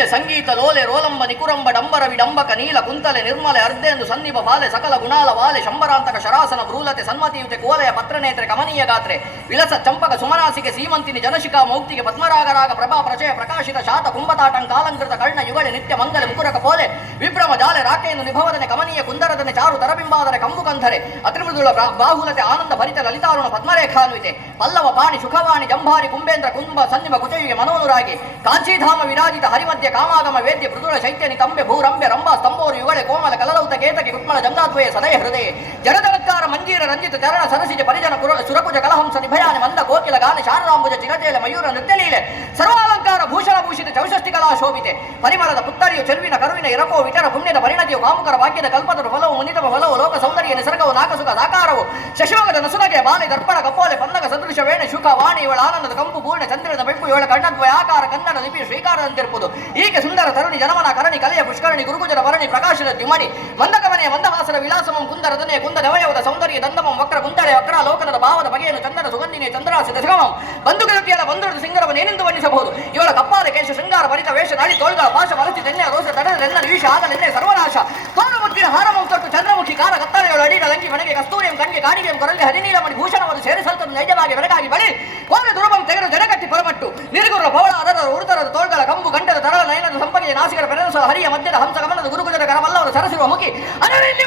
ಲೀಲೆ ಸಂಗೀತ ಲೋಲೆ ರೋಲಂಬ ನಿಕುರಂಬ ಡಂಬರ ವಿಡಂಬಕ ನೀಲ ಕುಂತಲೆ ನಿರ್ಮಲೆ ಅರ್ಧೆಂದು ಸನ್ನಿಭ ಬಾಲೆ ಸಕಲ ಗುಣಾಲ ವಾಲೆ ಶಂಬರಾಂತಕ ಶರಾಸನ ಭ್ರೂಲತೆ ಸನ್ಮತಿಯುತೆ ಕೋಲೆಯ ಪತ್ರನೇತ್ರೆ ಕಮನೀಯ ಗಾತ್ರೆ ವಿಲಸ ಚಂಪಕ ಸುಮನಾಸಿಕೆ ಸೀಮಂತಿನಿ ಜನಶಿಖಾ ಮೌಕ್ತಿಗೆ ಪದ್ಮರಾಗರಾಗ ಪ್ರಭಾ ಪ್ರಚಯ ಪ್ರಕಾಶಿತ ಶಾತ ಕುಂಭತಾಟಂಕಾಲಂಕೃತ ಕರ್ಣ ಯುಗಳೆ ನಿತ್ಯ ಮಂಗಲ ಮುಕುರಕ ಪೋಲೆ ವಿಭ್ರಮ ಜಾಲೆ ರಾಕೆಯನ್ನು ನಿಭವದನೆ ಕಮನೀಯ ಕುಂದರದನೆ ಚಾರು ತರಬಿಂಬಾದರೆ ಕಂಬು ಕಂಧರೆ ಅತ್ರಿಮೃದುಳ ಬಾಹುಲತೆ ಆನಂದ ಭರಿತ ಲಲಿತಾರುಣ ಪದ್ಮರೇಖಾನ್ವಿತೆ ಪಲ್ಲವ ಪಾಣಿ ಸುಖವಾಣಿ ಜಂಭಾರಿ ಕುಂಬೇಂದ್ರ ಕುಂಭ ಸನ್ನಿಭ ಕುಚಯುಗೆ ಮನೋನುರಾಗಿ ಕಾಂಚೀಧಾಮ ವಿರಾಜಿತ ಹರಿಮಧ್ಯ ಕಾಮಾಗಮ ವೇದ್ಯ ಮೃದುಳ ಶೈತ್ಯನಿ ತಂಬೆ ಭೂರಂಬೆ ರಂಭಾ ಸ್ತಂಭೋರು ಯುಗಳೆ ಕೋಮಲ ಕಲಲೌತ ಕೇತಕಿ ಕುಟ್ಮಳ ಜಂಗಾದ್ವಯ ಸದಯ ಹೃದಯ ಜಡದಳತ್ಕಾರ ಮಂಜೀರ ರಂಜಿತ ಚರಣ ಸರಸಿಜ ಪರಿಜನ ಸುರಕುಜ ಕಲಹಂಸ ನಿಭಯಾನ ಮಂದ ಕೋಕಿಲ ಗಾನ ಶಾರದಾಂಬುಜ ಚಿರಜೇಲ ಮಯೂರ ನೃತ್ಯಲೀಲೆ ಸರ್ವಾಲಂಕಾರ ಭೂಷಣ ಭೂಷಿತ ಚೌಷಷ್ಟಿ ಕಲಾ ಶೋಭಿತೆ ಪರಿಮಳದ ಪುತ್ತರಿಯು ಚೆಲುವಿನ ಕರುವಿನ ಎರಕೋ ವಿಟರ ಪುಣ್ಯದ ಪರಿಣತಿಯು ಕಾಮುಕರ ಭಾಗ್ಯದ ಕಲ್ಪತರು ಫಲವು ಮುನಿತಮ ಫಲವು ಲೋಕ ಸೌಂದರ್ಯ ನಿಸರ್ಗವು ನಾಕಸುಖ ಸಾಕಾರವು ಶಶಿಮಗದ ನಸುನಗೆ ಬಾಲೆ ದರ್ಪಣ ಕಪೋಲೆ ಪನ್ನಗ ಸದೃಶ ವೇಣೆ ಶುಕ ವಾಣಿ ಇವಳ ಆನಂದದ ಕಂಪು ಪೂರ್ಣ ಚಂದ್ರನ ಬೆಳಕು ಇವಳ ಕಣ್ಣದ್ವಯ ಆಕಾರ ಕನ್ನಡ ಲಿಪಿ ಶ್ರೀಕಾರದಂತಿರುವುದು ಈಕೆ ಸುಂದರ ತರುಣಿ ಜನಮನ ಕರಣಿ ಕಲೆಯ ಪುಷ್ಕರಣಿ ಗುರುಗುಜರ ಭರಣಿ ಪ್ರಕಾಶದ ದ್ಯುಮಣಿ ಮಂದಕಮನೆಯ ಮಂದವಾಸರ ವಿಲಾಸಮಂ ಕುಂದರದನೆ ಕುಂದನವಯವದ ಸೌಂದರ್ಯ ದಂದಮಂ ವಕ್ರ ಕುಂತಳೆ ವಕ್ರ ಲೋಕನದ ಭಾವದ ಬಗೆಯನ್ನು ಚಂದನ ಸುಗಂಧಿನಿ ಚಂದ್ರಾಸಿ ದಶಗಮಂ ಬಂಧುಗತಿಯಲ್ಲ ಬಂಧುರದ ಸಿಂಗರವನ್ನು ಏನೆಂದು ವರ್ಣಿಸಬಹುದು ಇವಳ ಕಪ್ಪಾದ ಕೇಶ ಶೃಂಗಾರ ಭರಿತ ವೇಷ ನಾಡಿ ತೋಳ್ಗಳ ಭಾಷ ಮರಚಿ ತೆನ್ನೆ ರೋಸ ತಡನೆನ್ನ ನಿವಿಷ ಆಗಲೆನ್ನೆ ಸರ್ವನಾಶ ತೋರಣಮುತ್ತಿನ ಹಾರಮಂ ತೊಟ್ಟು ಚಂದ್ರಮುಖಿ ಕಾರ ಕತ್ತಲೆಗಳು ಅಡಿನ ಲಂಕಿ ಮನೆಗೆ ಕಸ್ತೂರಿಯಂ ಕಣ್ಣಿಗೆ ಕಾಡಿಗೆಂ ಕೊರಲಿಗೆ ಹರಿನೀಲಮಣಿ ಭೂಷಣವನ್ನು ಸೇರಿಸಲ್ತದ್ದು ನೈಜವಾಗಿ ಬೆಳಗಾಗಿ ಬಳಿ ಕೋರೆ ದುರ್ಬಂ ತೆಗೆದು ಜಡಗಟ್ಟಿ ಪೊರಮಟ್ಟು ನಿರ್ಗುರ ಭವಳ ಅದರ ಉರುತರದ ತೋಳ್ಗಳ ಕಂಬು ಗಂಟದ ತರಳ ನಯನದ ಸಂಪಗೆಯ ನಾಸಿಕರ ಪೆರಸಲ ಹರಿಯ ಮಧ್ಯದ ಹಂಸ ಗಮನದ ಗುರುಗುಜರ ಕರವಲ್ಲವರು ಸರಸಿರುವ ಮುಖಿ ಅನರಲ್ಲಿ